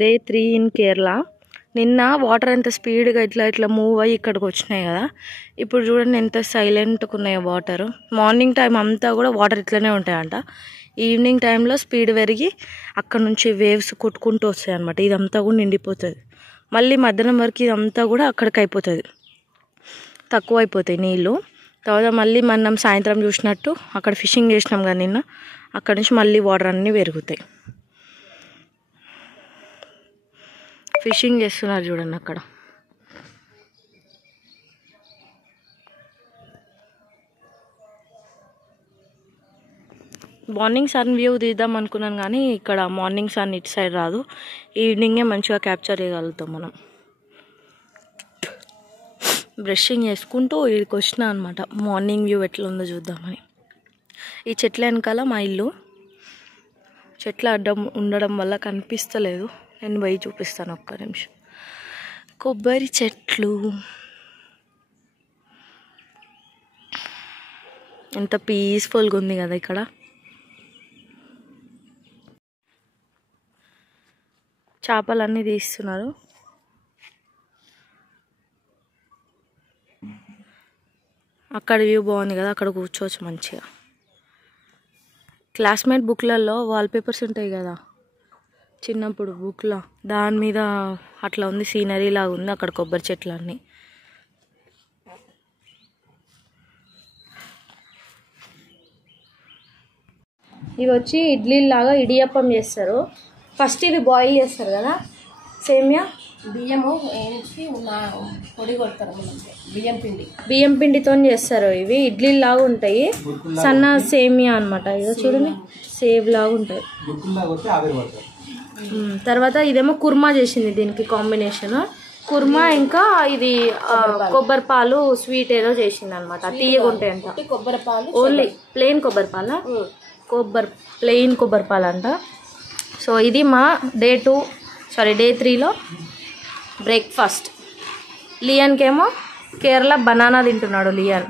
Day 3 in Kerala. నిన్న water ఎంత స్పీడ్గా ఇట్లా మూవ్ అయ్యి ఇక్కడికి వచ్చినాయి కదా. ఇప్పుడు చూడండి ఎంత సైలెంట్గా ఉన్నాయో వాటర్. మార్నింగ్ టైం అంతా కూడా వాటర్ ఇట్లనే ఉంటాయంట. ఈవినింగ్ టైంలో స్పీడ్ పెరిగి అక్కడ నుంచి వేవ్స్ కొట్టుకుంటూ వస్తాయి అనమాట. ఇదంతా కూడా నిండిపోతుంది. మళ్ళీ మధ్యాహ్నం వరకు ఇదంతా కూడా అక్కడికి అయిపోతుంది, తక్కువ అయిపోతాయి నీళ్ళు. తర్వాత మళ్ళీ మనం సాయంత్రం చూసినట్టు అక్కడ ఫిషింగ్ చేసినాం కదా నిన్న, అక్కడ నుంచి మళ్ళీ వాటర్ అన్నీ పెరుగుతాయి. ఫిషింగ్ చేస్తున్నారు చూడండి అక్కడ. మార్నింగ్ సన్ వ్యూ తీద్దాం అనుకున్నాను కానీ ఇక్కడ మార్నింగ్ సన్ ఇటు సైడ్ రాదు. ఈవినింగే మంచిగా క్యాప్చర్ చేయగలుగుతాం మనం. బ్రషింగ్ చేసుకుంటూ ఇక్కడికి వచ్చినా అనమాట, మార్నింగ్ వ్యూ ఎట్లా ఉందో చూద్దామని. ఈ చెట్ల వెనకాల మా ఇల్లు. చెట్ల అడ్డం ఉండడం వల్ల కనిపిస్తలేదు, నేను పోయి చూపిస్తాను ఒక్క నిమిషం. కొబ్బరి చెట్లు ఎంత పీస్ఫుల్గా ఉంది కదా ఇక్కడ. చేపలన్నీ తీస్తున్నారు. అక్కడ వ్యూ బాగుంది కదా, అక్కడ కూర్చోవచ్చు మంచిగా. క్లాస్మేట్ బుక్లలో వాల్పేపర్స్ ఉంటాయి కదా చిన్నప్పుడు బుక్లో, దాని మీద అట్లా ఉంది, సీనరీ లాగా ఉంది అక్కడ కొబ్బరి చెట్లు అన్నీ. ఇవి వచ్చి ఇడ్లీ లాగా ఇడియప్పం చేస్తారు. ఫస్ట్ ఇది బాయిల్ చేస్తారు కదా, సేమియా బియ్యము వేయించి పొడి కొడతారు. బియ్యం పిండితో చేస్తారు. ఇవి ఇడ్లీ లాగా ఉంటాయి, సన్న సేమియా అనమాట. ఇదో చూడండి సేవ్ లాగా ఉంటాయి. తర్వాత ఇదేమో కుర్మా చేసింది, దీనికి కాంబినేషన్ కుర్మా ఇంకా ఇది కొబ్బరి పాలు స్వీట్ ఏదో చేసింది అనమాట. తీయగా ఉంటాయి అంట. కొబ్బరి పాలు ఓన్లీ ప్లెయిన్ కొబ్బరి పాల, ప్లెయిన్ కొబ్బరి పాలు అంట. సో ఇది మా డే 3లో బ్రేక్ఫాస్ట్. లియన్కేమో కేరళ బనానా తింటున్నాడు లియన్.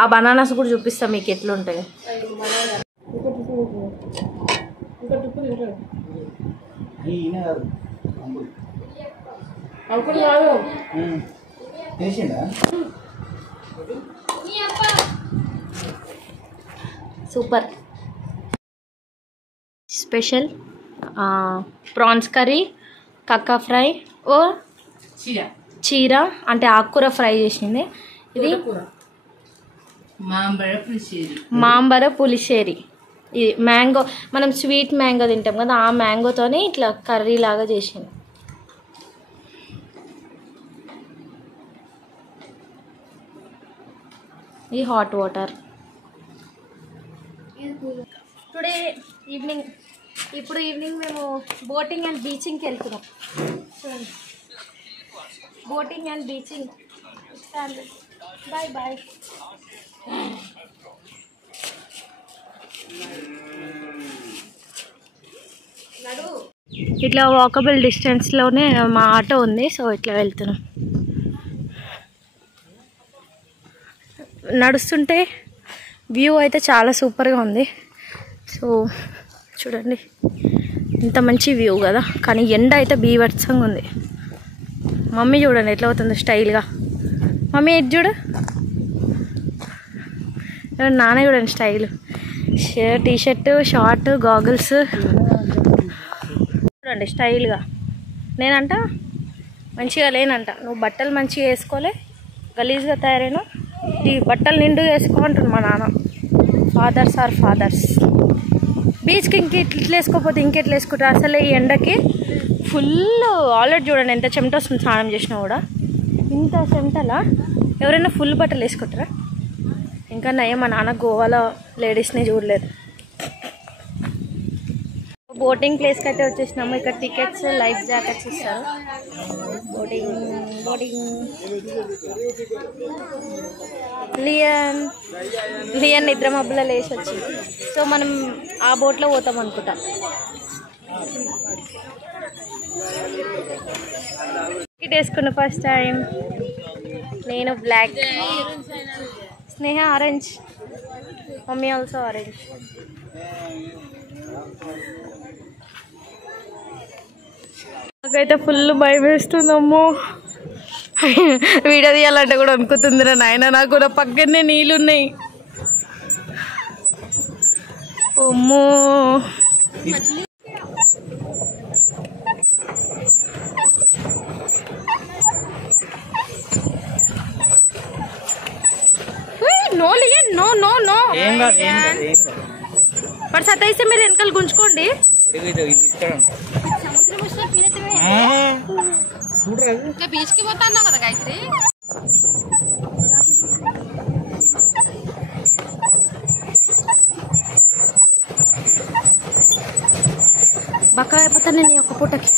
ఆ బనానాస్ కూడా చూపిస్తా మీకు ఎట్లుంటాయి. సూపర్ స్పెషల్ ప్రాన్స్ కర్రీ, కక్కా ఫ్రై, ఓ చీర అంటే ఆకుకూర ఫ్రై చేసింది. ఇది మాంబర పులిశేరి. ఇది మ్యాంగో, మనం స్వీట్ మ్యాంగో తింటాం కదా, ఆ మ్యాంగోతోనే ఇట్లా కర్రీ లాగా చేసింది. ఇది హాట్ వాటర్. టుడే ఈవినింగ్, ఇప్పుడు ఈవినింగ్ మేము బోటింగ్ అండ్ బీచింగ్కి వెళ్తున్నాం. చూడండి, boating and beaching. Bye bye. ఇట్లా వాకబుల్ డిస్టెన్స్లోనే మా ఆటో ఉంది, సో ఇట్లా వెళ్తున్నాం. నడుస్తుంటే వ్యూ అయితే చాలా సూపర్గా ఉంది. సో చూడండి ఇంత మంచి వ్యూ కదా, కానీ ఎండ అయితే బీభత్సంగా ఉంది. మమ్మీ చూడండి ఎట్లా అవుతుందో స్టైల్గా. మమ్మీ ఎటు చూడు, నాన్న చూడండి style. T shirt, short, goggles చూడండి స్టైల్గా. నేనంట మంచిగా లేనంట, నువ్వు బట్టలు మంచిగా వేసుకోలే, గలీజ్గా తయారైన, ఈ బట్టలు నిండుగా వేసుకో అంటుంది మా నాన్న. Fathers are fathers. బీచ్కి ఇట్లా వేసుకోకపోతే ఇంకెట్లా వేసుకుంటారు అసలు ఈ ఎండకి. ఫుల్ ఆల్రెడీ చూడండి ఎంత చెమట వస్తుంది, స్నానం చేసినా కూడా. ఇంత చెమటలా ఎవరైనా ఫుల్ బట్టలు వేసుకుంటారా? ఇంకా నయ్య మా నాన్న గోవాలో లేడీస్ని చూడలేదు. బోటింగ్ ప్లేస్కి అయితే వచ్చేసినాము. ఇక్కడ టికెట్స్, లైఫ్ జాకెట్స్ ఇస్తారు. బోటింగ్ లియన్ నిద్ర మబ్బులో లేచి వచ్చింది. సో మనం ఆ బోట్లో పోతాం అనుకుంటా. టికెట్ వేసుకున్న ఫస్ట్ టైం నేను బ్లాక్, స్నేహ ఆరెంజ్, మమ్మీ ఆల్సో ఆరెంజ్. నాకైతే ఫుల్ భయం వేస్తుందమ్మో. వీడియో తీయాలంటే కూడా అనుకుతుందిరా నాయన. నాకు కూడా పక్కనే నీళ్ళున్నాయి. అమ్మో నో లియన్, నో నో నో. పడి సతాయిస్తే మీరు వెనకాల గుంజుకోండి. బీచ్ కి పోతాను కదా గాయత్రి. బక్క అయిపోతాను నేను ఒక పూటకి.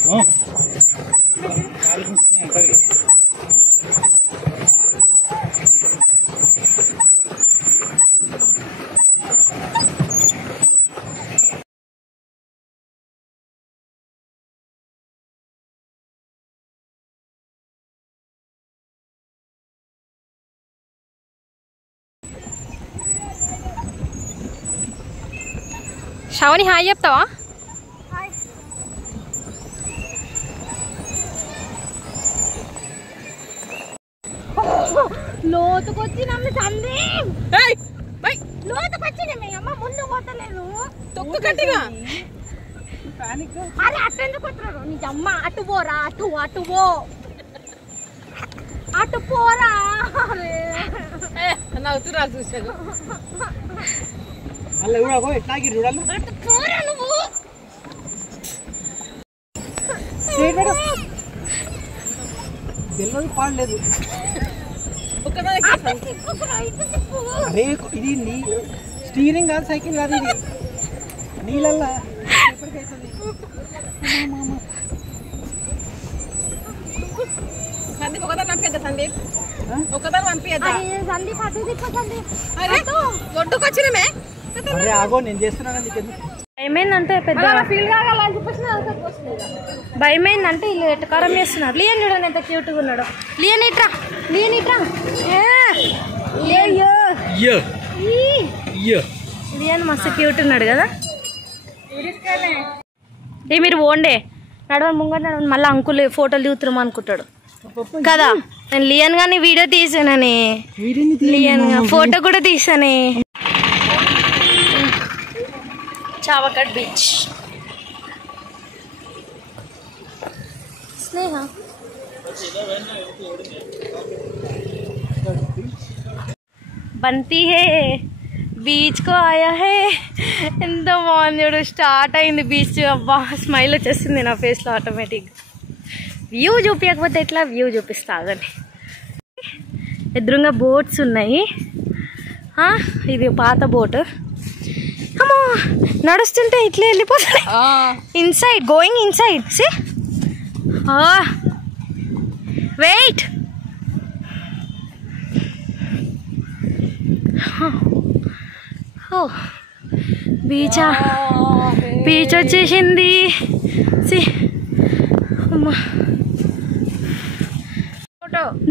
శ్రావణి హాయ్ చెప్తావా? లోతుకొచ్చినమ్మ సంది, లోతుకొచ్చినమ్మ అమ్మ. ముందు పోతలేదు తొక్కు కట్టిగా. అరే అట్టెందుకు వస్తున్నాడు నిజమ్మ? అటు పోరా, అటు అటు పో, అటు పోరా. నవ్వుతురా చూసాను. అటు పోరా నువ్వు. పాడలేదు. అరే ఇది స్టీరింగ్ కాదు, సైకిల్ కాదు, ఇది నీళ్ళల్లా సందీప్ ఒకదాన్ని పంపిద్దా? సందీప్ ఒకదాన్ని పంపిద్దా? సందీప్ అటు ఒడ్డుకొచ్చినమే. అరే ఆగో, నేను చేస్తున్నాను. నీకెందుకు భయమైందంటే పెద్ద ఫీల్ కావాలని చెప్పేసి భయమైందంటే వీళ్ళు ఎటకారం చేస్తున్నారు. లియన్ చూడండి ఎంత క్యూట్గా ఉన్నాడు. లియన్ ఇట్రా, లియన్ ఇట్రా. లియన్ మస్తు క్యూట్ ఉన్నాడు కదా. ఏ మీరు ఓండే నడవ ముంగ నడవండి. మళ్ళీ అంకుల్ ఫోటోలు దిగుతున్నాం అనుకుంటాడు కదా. నేను లియన్ గాని వీడియో తీసానని, లియన్ ఫోటో కూడా తీసానే. చావకట్ బీచ్. స్నేహ బంతి హే బీచ్ కో ఆయా హే. ఎంత బాగుంది చూడు. స్టార్ట్ అయింది బీచ్. అబ్బా స్మైల్ వచ్చేస్తుంది నా ఫేస్లో ఆటోమేటిక్. వ్యూ చూపించకపోతే ఎట్లా? వ్యూ చూపిస్తా ఆగండి. ఎదురుగా బోట్స్ ఉన్నాయి. ఇది పాత బోట్. అమ్మో నడుస్తుంటే ఇట్లా వెళ్ళిపోతుంది. Inside, going inside. See wait. బీచా, బీచ్ వచ్చేసింది. సి అమ్మా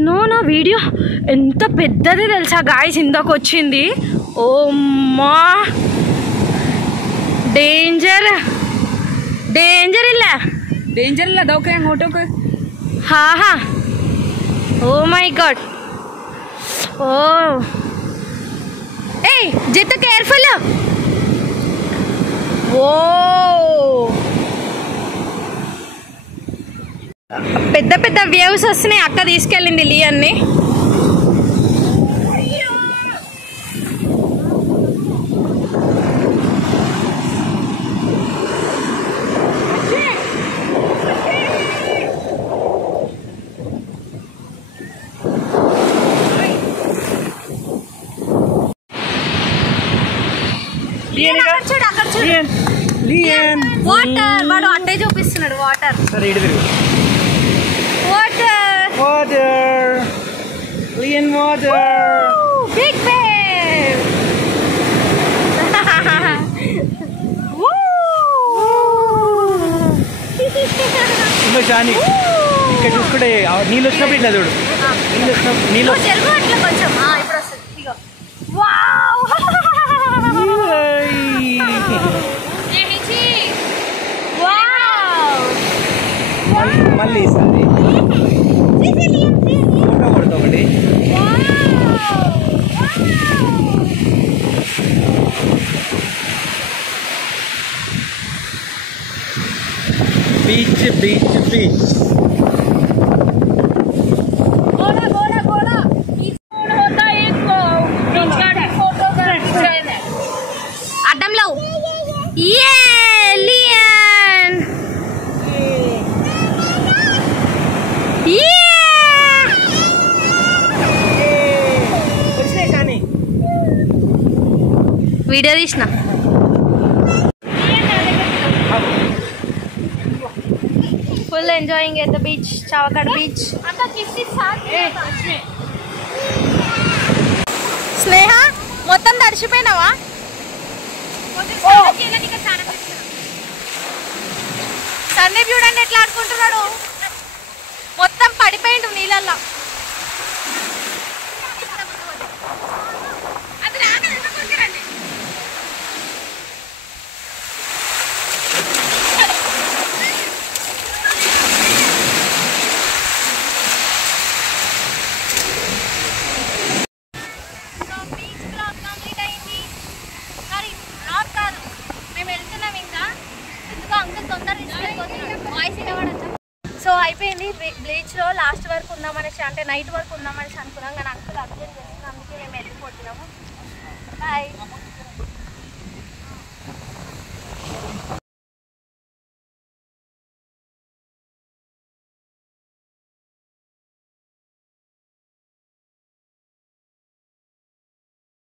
నో నా వీడియో ఎంత పెద్దది తెలుసా గాయస్. ఇందాక వచ్చింది. ఓ మా డేంజర్, డేంజర్ ಇಲ್ಲ ಡೇಂಜರ್ ಇಲ್ಲ ದೌಕೆ ಓಟೋಕೆ. ಹಾ ಹಾ ಓ ಮೈ ಗಾಡ್. ಓ ಏಯ್ ಜಿತ್ತು ಕೇರ್ಫುಲ್. ఓ పెద్ద పెద్ద వేవ్స్ వస్తున్నాయి. అక్క తీసుకెళ్ళింది లియన్ని. వాటర్ వాడు అట్టే చూపిస్తున్నాడు. వాటర్ వాటర్ వాటర్ లియన్ వాటర్ బిగ్ వేవ్. జాని ఇక్కడ చూసుకుంటే నీళ్ళు వచ్చినప్పుడు ఇట్లా చూడు. నీళ్ళు వచ్చినప్పుడు నీళ్ళు జరుగు అట్లా కొంచెం. ఇప్పుడు వస్తుంది. ఇగో వావ్. మళ్ళీ ఈసారి ఫోటో కొడతా ఒకటి. బీచ్ బీచ్ బీచ్ అడ్డంలో ఏలియన్ వీడియో తీసిన full enjoying at the beach Chavakkad beach. Sneha మొత్తం తడిచిపోయినావా? సందీప్ చూడండి ఎట్లా ఆడుకుంటున్నాడు, మొత్తం పడిపోయిండు నీళ్ళల్లో. సో అయిపోయింది బీచ్లో లాస్ట్ వరకు ఉందామనేసి, అంటే నైట్ వరకు ఉందామనేసి అనుకున్నాం, కానీ అంకుల్ అర్జెంట్ చేస్తున్నాం, అందుకే మేము వెళ్ళిపోతున్నాము. బాయ్.